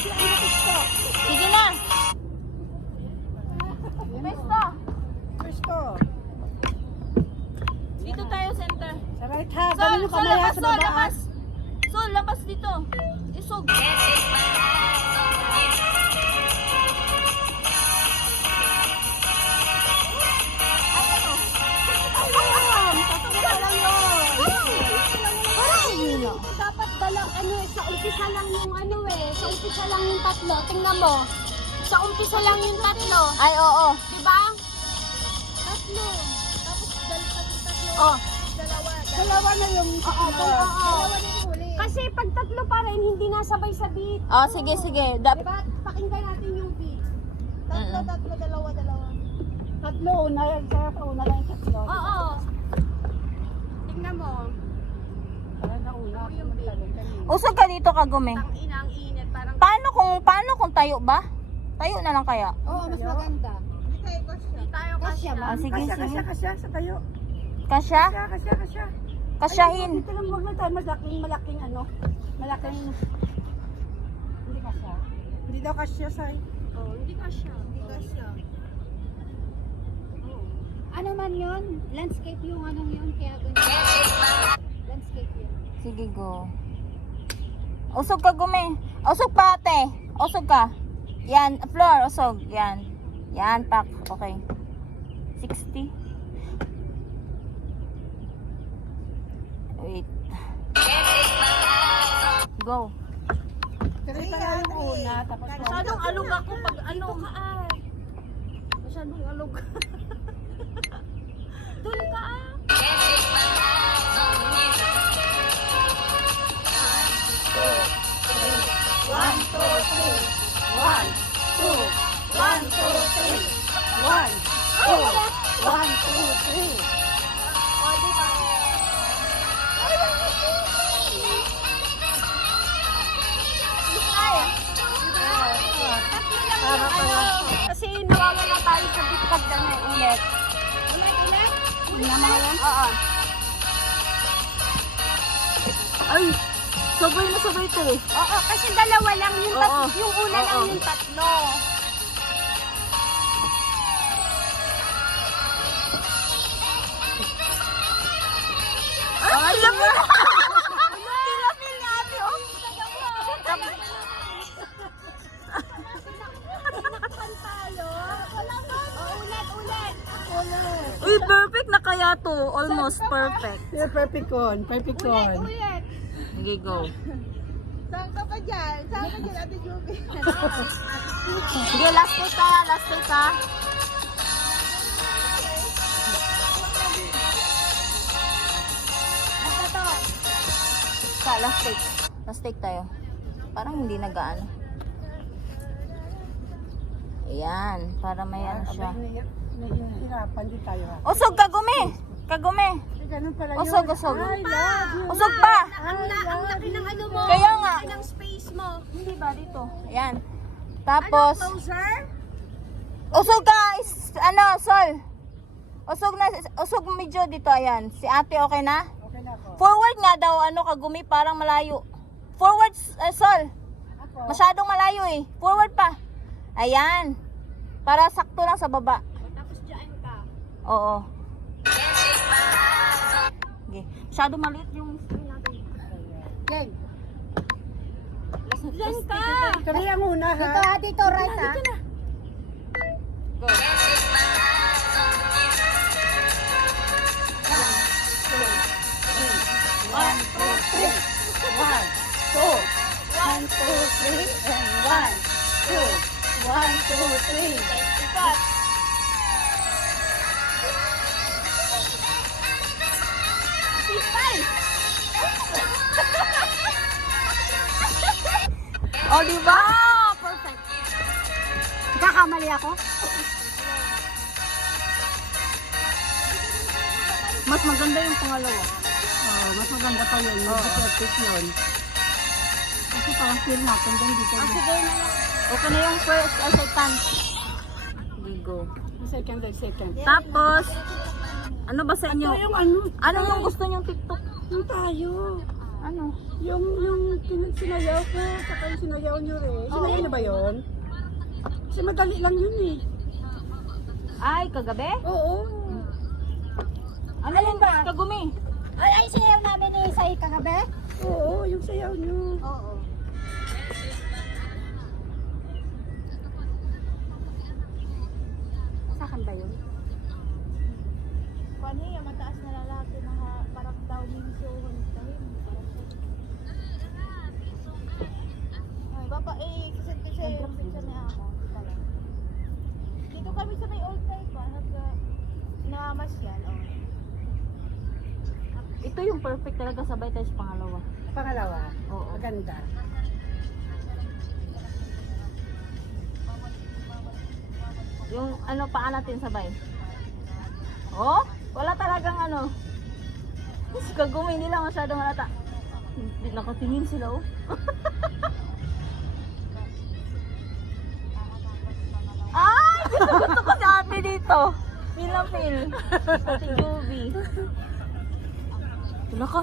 Sige na. Pwesto. Pwesto. Dito tayo, center. Sa right ha. Sol, Ganun yung Sol, kamay ha labas, sa Sol, baba. labas. Sol, labas dito. Isog. Dapat dalang sa umpisa lang yung sa umpisa lang yung tatlo. Tingnan mo. Sa umpisa lang yung tatlo. Ay, oo. Diba? Tatlo. Tapos tatlo. Oh. Dalawa na yung Dalawa na yung huli. Kasi pag tatlo pa rin, hindi nasabay sa beat. Oh, sige, sige. Diba? Pakinggan natin yung beat. tatlo, dalawa. Tatlo, una yan. Sa una lang yung tatlo. Oo. Tingnan mo. Parang nauna. Yung beat. Usog ka dito, Kagumi. Ang ina, ang init. Parang Paano kung tayo ba? Tayo na lang kaya? oo, mas maganda. Hindi tayo kasya. Ah, sige, sige. Kasya sa tayo. Kasya? Kasya. Kasyahin. Dito lang huwag na tayo malaking hindi kasya. Hindi daw kasya sa Oh, hindi kasya. Ano man yun? Landscape yung anong yun, kaya ganyan. Landscape yun. Sige, go. Usog ka, Gumi. Usog pa, ate. Usog ka. Yan, floor, usog. Yan. Yan, pak. Okay. 60. Wait. Go. Pero pala yung una, tapos Masyadong alog ako pag ano. Masyadong alog. Doon ka ah. Kasi nawawala tayo sa bitpag na ulit. Ulit. Oo. Ay, sabay to eh. Oo, kasi dalawa lang yung Oo. yung una lang Oo. yung tatlo. Ay, lamig! Tinapil ni ate, oh. Tinakpan tayo. Wala ba? Ulit. Uy, perfect na kaya to. Almost perfect. yeah, perfect one. Ulit. Sige, go. Saan ka pa dyan? Ate Juby? Sige, last take ka. Basta to. Last take tayo. Parang hindi nagaan. Ayan, para may ano siya. Nahihirapan din tayo ha. Usog, Kagumi! Ganun pala yun. Usog. I love you. Usog pa! Ang laki ng ano mo. Kaya nga. Ang laki ng space mo. Hindi ba dito? Ayan. Tapos, Closer? usog ka, Sol. Usog medyo dito, ayan. Si ate okay na? Okay na ako. Forward nga daw, Kagumi, parang malayo. Forward, Sol. Ako. Masyadong malayo eh. Forward pa. Ayan. Para sakto lang sa baba. Tapos dyan ka. Oo. Okay. Masyadong maliit yung screen natin. Yan. Dyan ka. Kami ang una ha. Dito, right ha? Go. One, two, three. One, two. One, two, three. And one, two. One, two, three. Ikat. Oh, di ba? Perfect. Nagkakamali ako? Mas maganda yung pangalawa. Oh, mas maganda pa yun. Medyo perfect yun. Kasi parang feel natin dyan dito. Sige na lang. Okay na yung first, second. Sige, go. Second. Tapos, ano ba sa inyo? Yung ano? Ano yung gusto nyong TikTok? Yung tayo. Ano? Yung sinayaw ko, saka yung sinayaw nyo rin. Sinayin na ba yun? Kasi madali lang yun eh. Ay, kagabi? Oo. Ano yun ba? Kagumi. Ay, sayaw namin ni Isay kagabi? Oo, yung sayaw nyo. Oo. Sa akin ba yun? Paano yung mataas na lalaki na parang daw minsuhon tayo. Ay, baba, kisente siya yung picture niya ako. Dito kami sa may old life ba? Nakamas yan, oh. Ito yung perfect talaga sabay tayo sa pangalawa. Pangalawa. Oo. Maganda. Yung ano paa natin sabay. Oh, wala talagang ano. Si Kagumi hindi lang masyadong halata. Hindi nakatingin sila oh. Ay, gusto ko si ate dito. Feel na feel. Ate Juby. Wala ka.